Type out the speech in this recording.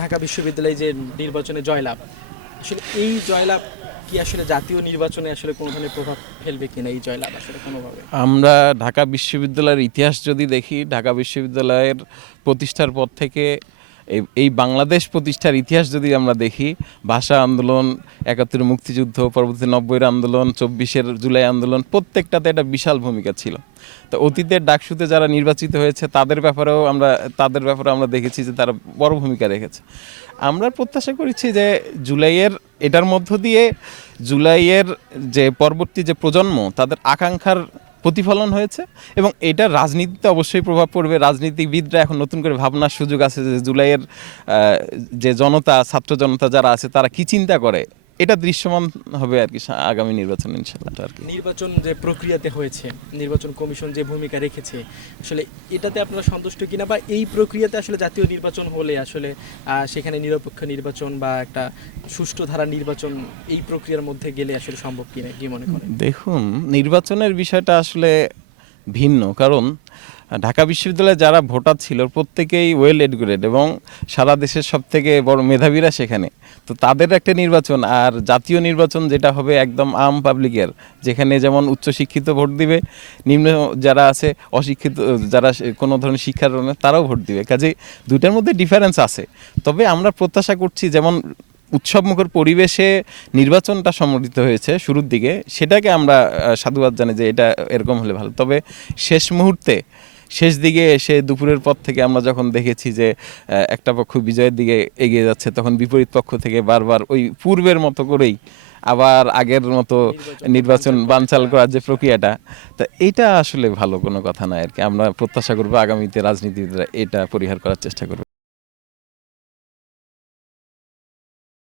ঢাকা বিশ্ববিদ্যালয়ে যে নির্বাচনে জয়লাভ, আসলে এই জয়লাভ কি আসলে জাতীয় নির্বাচনে আসলে কোনো ধরনের প্রভাব ফেলবে কিনা এই জয়লাভ আসলে কোনোভাবে? আমরা ঢাকা বিশ্ববিদ্যালয়ের ইতিহাস যদি দেখি, ঢাকা বিশ্ববিদ্যালয়ের প্রতিষ্ঠার পর থেকে এই- এই বাংলাদেশ প্রতিষ্ঠার ইতিহাস যদি আমরা দেখি, ভাষা আন্দোলন, একাত্তর মুক্তিযুদ্ধ, পরবর্তী নব্বইয়ের আন্দোলন, চব্বিশের জুলাই আন্দোলন, প্রত্যেকটাতে একটা বিশাল ভূমিকা ছিল। তো অতীতের ডাকসুতে যারা নির্বাচিত হয়েছে, তাদের ব্যাপারেও আমরা, তাদের ব্যাপারে আমরা দেখেছি যে তারা বড় ভূমিকা রেখেছে। আমরা প্রত্যাশা করেছি যে জুলাইয়ের, এটার মধ্য দিয়ে জুলাইয়ের যে পরবর্তী যে প্রজন্ম, তাদের আকাঙ্ক্ষার প্রতিফলন হয়েছে এবং এটা রাজনীতিতে অবশ্যই প্রভাব পড়বে। রাজনীতিবিদরা এখন নতুন করে ভাবনার সুযোগ আছে যে জুলাইয়ের যে জনতা, ছাত্র জনতা যারা আছে, তারা কি চিন্তা করে? এটা দৃশ্যমান হবে আর কি আগামী নির্বাচন ইনশাল্লাহ আর কি নির্বাচন যে প্রক্রিয়াতে হয়েছে নির্বাচন কমিশন যে ভূমিকা রেখেছে আসলে এটাতে আপনারা সন্তুষ্ট কিনা বা এই প্রক্রিয়াতে আসলে জাতীয় নির্বাচন হলে আসলে সেখানে নিরপেক্ষ নির্বাচন বা একটা সুষ্ঠু ধারা নির্বাচন এই প্রক্রিয়ার মধ্যে গেলে আসলে সম্ভব কিনা কি মনে করেন? দেখুন নির্বাচনের বিষয়টা আসলে ভিন্ন। কারণ ঢাকা বিশ্ববিদ্যালয়ে যারা ভোটার ছিল, প্রত্যেকেই ওয়েল এডুকেটেড এবং সারা দেশের সব থেকে বড় মেধাবীরা সেখানে। তো তাদের একটা নির্বাচন, আর জাতীয় নির্বাচন যেটা হবে একদম আম পাবলিকের যেখানে যেমন উচ্চশিক্ষিত ভোট দিবে, নিম্ন যারা আছে, অশিক্ষিত, যারা কোনো ধরনের শিক্ষার তারাও ভোট দিবে। কাজে দুইটার মধ্যে ডিফারেন্স আছে। তবে আমরা প্রত্যাশা করছি যেমন উৎসবমুখর পরিবেশে নির্বাচনটা সম্মিলিত হয়েছে শুরুর দিকে, সেটাকে আমরা সাধুবাদ জানি যে এটা এরকম হলে ভালো। তবে শেষ মুহূর্তে শেষ দিকে এসে দুপুরের পর থেকে আমরা যখন দেখেছি যে একটা পক্ষ বিজয়ের দিকে এগিয়ে যাচ্ছে তখন বিপরীত পক্ষ থেকে বারবার ওই পূর্বের মতো করেই আবার আগের মতো নির্বাচন বানচাল করার যে প্রক্রিয়াটা তা এটা আসলে ভালো কোনো কথা না আর কি। আমরা প্রত্যাশা করব আগামীতে রাজনীতিবিদরা এটা পরিহার করার চেষ্টা করবে।